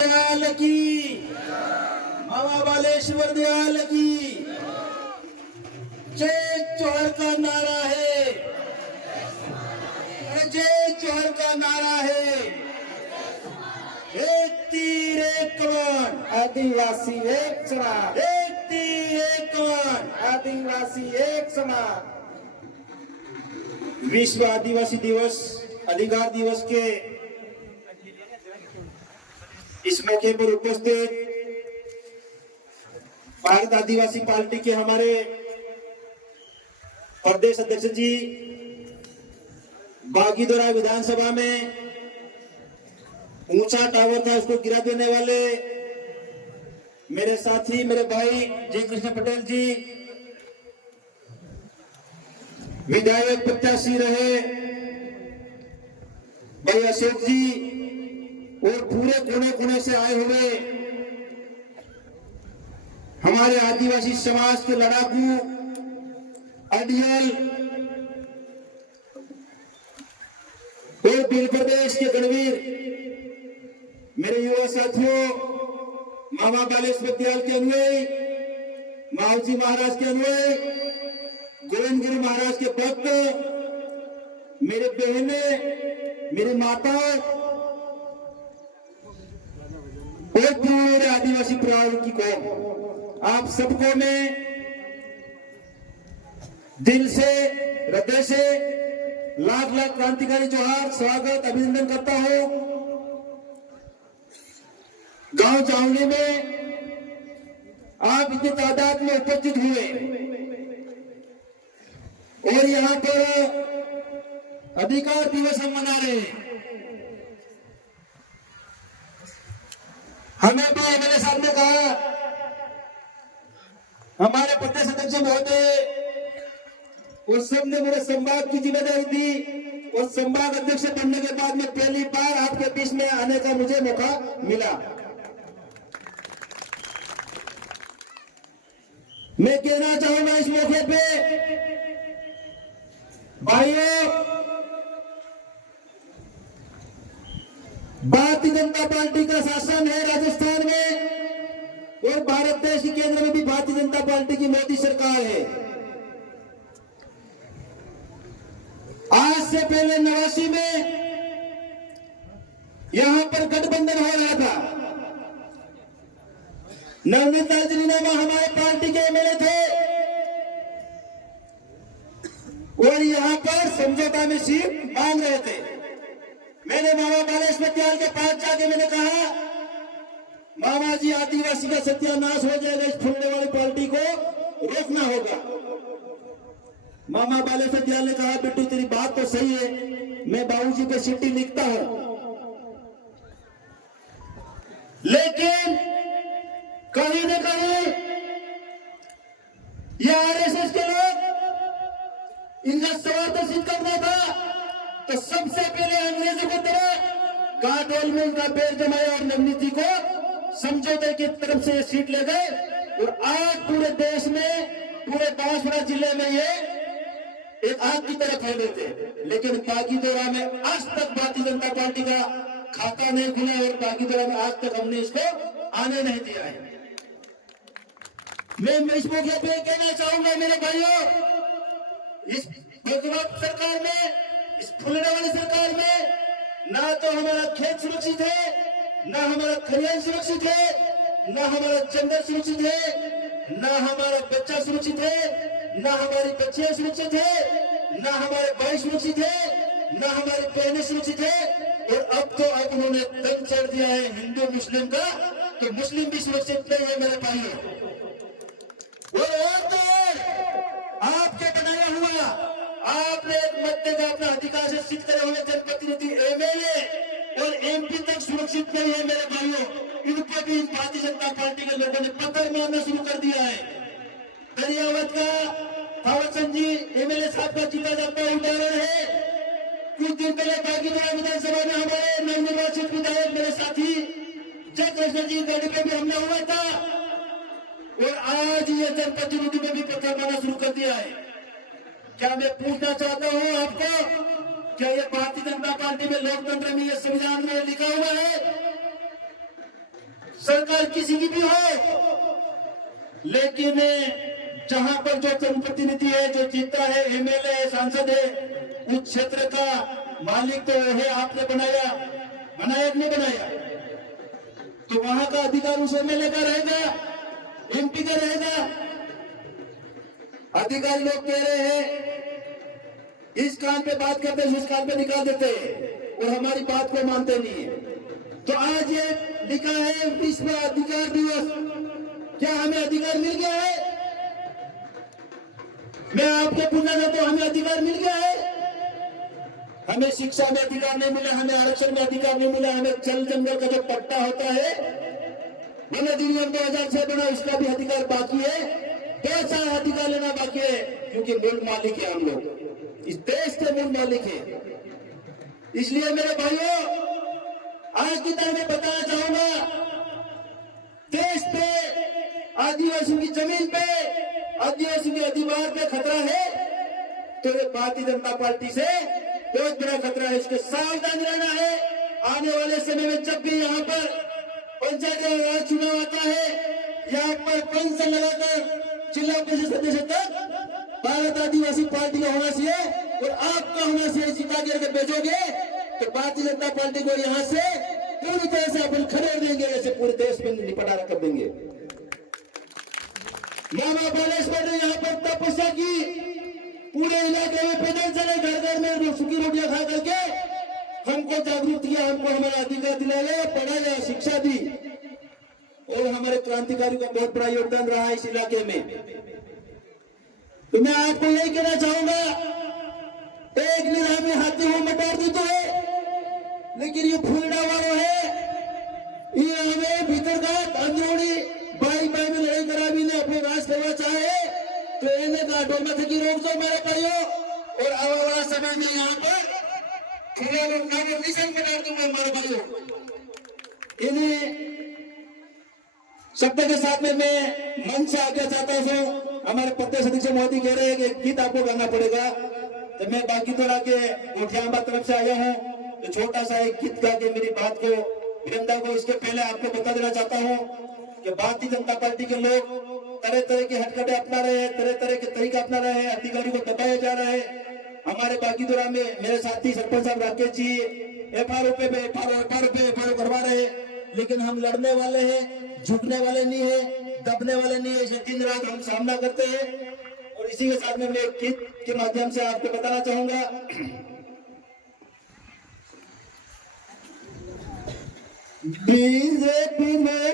दयाल की, मामा बालेश्वर दयाल की जय। जोहर का नारा है, जय जोहर का नारा है। एक तीर एक कमान, आदिवासी एक समान, एक तीर एक कमान, आदिवासी एक समान। विश्व आदिवासी दिवस, अधिकार दिवस के इस मौके पर उपस्थित भारत आदिवासी पार्टी के हमारे प्रदेश अध्यक्ष जी, बागीदोरा विधानसभा में ऊंचा टावर था उसको गिरा देने वाले मेरे साथी, मेरे भाई जय कृष्ण पटेल जी, विधायक प्रत्याशी रहे भाई अशोक जी, और पूरे कोने कोने से आए हुए हमारे आदिवासी समाज के लड़ाकू अडियल और भील प्रदेश के गणवीर मेरे युवा साथियों, मामा बालेश्वर दयाल के अनुयायी, मावजी महाराज के अनुयायी, गोविंद गिरी महाराज के भक्त, मेरे बहने, मेरी माता और पूरे आदिवासी परिवार की कौम, आप सबको मैं दिल से, हृदय से लाख लाख क्रांतिकारी जोहार, स्वागत, अभिनंदन करता हूं। गांव जाऊंगे में आप इतनी तादाद में उपस्थित हुए और यहां पर अधिकार दिवस हम मना रहे हैं। हमें भी एमएलए साहब ने कहा, हमारे प्रदेश अध्यक्ष महोदय उस सब ने मुझे संभाग की जिम्मेदारी दी और संभाग अध्यक्ष बनने के बाद में पहली बार आपके बीच में आने का मुझे मौका मिला। मैं कहना चाहूंगा इस मौके पे, भाइयों, भारतीय जनता पार्टी का शासन है राजस्थान में और भारत देश के केंद्र में भी भारतीय जनता पार्टी की मोदी सरकार है। आज से पहले 89 में यहां पर गठबंधन हो रहा था। नवनीत राजनीनामा हमारे पार्टी के एमएलए थे और यहां पर समझौता में सीट मांग रहे थे। मैंने मामा बालेश्वर दयाल के पास जाके मैंने कहा, मामा जी, आदिवासी का सत्यानाश हो जाएगा, इस फूलने वाली पार्टी को रोकना होगा। मामा बालेश्वर दयाल ने कहा, बिट्टू तेरी बात तो सही है, मैं बाबूजी पे चिट्ठी लिखता हूं, लेकिन कहीं न कहीं ये आरएसएस के लोग, इनका स्वार्थ सिद्ध करना था तो सबसे पहले अंग्रेजों को तरह काटोल में इनका पैर जमाया और नवनीत जी को समझौते की तरफ से सीट ले गए और आज पूरे देश में, पूरे बांसवाड़ा जिले में ये एक आग की तरह फैले थे। लेकिन बागीदोरा में आज तक भारतीय जनता पार्टी का खाता नहीं खुला और बागीदोरा में आज तक हमने इसको आने नहीं दिया है। मैं इस मौके पे कहना चाहूंगा मेरे भाइयों, इस बदमाश सरकार में, इस फूलने वाली सरकार में ना तो हमारा खेत सुरक्षित है, ना हमारा खलिहान सुरक्षित है, ना हमारा जंगल सुरक्षित है, ना हमारा बच्चा सुरक्षित है, ना हमारी बच्चियां सुरक्षित है, ना हमारे भाई सुरक्षित है, ना हमारी बहनें सुरक्षित है। और अब उन्होंने दम चढ़ दिया है हिंदू मुस्लिम का, तो मुस्लिम भी सुरक्षित नहीं है मेरे भाइयों। और तो आपके बनाया हुआ, आपने एक मध्य का अपना अधिकार से सिद्ध करे हुए जनप्रतिनिधि एमएलए और एमपी तक सुरक्षित नहीं है मेरे भाइयों। इनको भी भारतीय जनता पार्टी के लोगों ने पत्थर मारना शुरू कर दिया है। दरियावत का थावरचंद जी एमएलए साहब का जीता जाता उदाहरण है। कुछ दिन पहले बागीदोरा विधानसभा में हमारे नवनिर्वाचित विधायक मेरे साथी जय कृष्ण जी गाड़ी पे भी हमला हुआ था और आज ये जनप्रतिनिधि में भी पत्थर मारना शुरू कर दिया है। क्या मैं पूछना चाहता हूं आपको, क्या ये भारतीय जनता पार्टी में लोकतंत्र में, ये संविधान में लिखा हुआ है सरकार किसी की भी हो, लेकिन जहां पर जो जनप्रतिनिधि है, जो जीता है, एमएलए है, सांसद है, उस क्षेत्र का मालिक तो है आपने बनाया कि नहीं बनाया? तो वहां का अधिकार उस एमएलए का रहेगा, एमपी का रहेगा। अधिकारी लोग कह रहे हैं इस कान पे बात करते हैं, उस कान पे निकाल देते हैं और हमारी बात को मानते नहीं है। तो आज ये लिखा है विश्व अधिकार दिवस, क्या हमें अधिकार मिल गया है? मैं आपको पूछना चाहता हूं, हमें अधिकार मिल गया है? हमें शिक्षा में अधिकार नहीं मिला, हमें आरक्षण में अधिकार नहीं मिला, हमें जल जंगल का जो पट्टा होता है वन अधिनियम 2006 बना, उसका भी अधिकार बाकी है। कैसा अधिकार लेना बाकी है? क्योंकि मूल मालिक है हम लोग, इस देश के मूल मालिक है। इसलिए मेरे भाइयों, आज की तारीख में बताना चाहूंगा, देश पे, आदिवासियों की जमीन पे, आदिवासियों के अधिकार पे खतरा है तो भारतीय जनता पार्टी से बहुत बड़ा खतरा है। इसके सावधान रहना है। आने वाले समय में जब भी यहाँ पर पंचायत राज चुनाव आता है, यहाँ पर पेंशन लगाकर जिला परिषद सदस्य तक भारत आदिवासी पार्टी का होना चाहिए और आपका होना चाहिए। जिता करके भेजोगे तो भारतीय जनता पार्टी को यहाँ से पूरी तरह से अपन खड़े देंगे, ऐसे पूरे देश में निपटारा कर देंगे। मामा बालेश्वर ने यहाँ पर तपस्या की, पूरे इलाके में पैदल चले, घर घर में सूखी रोटियां खा करके हमको जागरूक किया, हमको हमारा अधिकार दिलाया, पढ़ाया, शिक्षा दी और हमारे क्रांतिकारी का बहुत बड़ा योगदान रहा है इस इलाके में। तो मैं आपको यही कहना चाहूंगा, एक निरामी हाथी हो मटार दी तो है, लेकिन ये फूलना वालों है, ये हमें भीतर का अंदरूनी भाई भाई में लड़ाई करा भी ने अपने राज करना चाहे तो इन्हें गांठों में थकी रोक दो मेरे भाइयों। और आने वाला समय में यहाँ पर निशान बना दूंगा हमारे भाइयों। इन्हें शब्द के साथ में मैं मंच से आगे चाहता हूँ। हमारे प्रदेश अध्यक्ष मोदी कह रहे हैं कि गीत आपको गाना पड़ेगा, तो मैं बाकी तो आके गोठियाबा तरफ से आया हूँ, तो छोटा सा एक गीत गा के मेरी बात को वीरेंद्र को इसके पहले आपको बता देना चाहता हूँ कि भारतीय जनता पार्टी के लोग तरह तरह के हटकटे अपना रहे हैं, तरह तरह के तरीका अपना रहे हैं, अधिकारी को दबाया जा रहा है। हमारे बागीदोरा में मेरे साथी सरपंच साहब राकेश जी एफआरओ करवा रहे हैं, लेकिन हम लड़ने वाले हैं, झुकने वाले नहीं है, दबने वाले नहीं है। इसे दिन रात हम सामना करते हैं और इसी के साथ में मैं एक गीत के माध्यम से आपको बताना चाहूंगा। बीजेपी में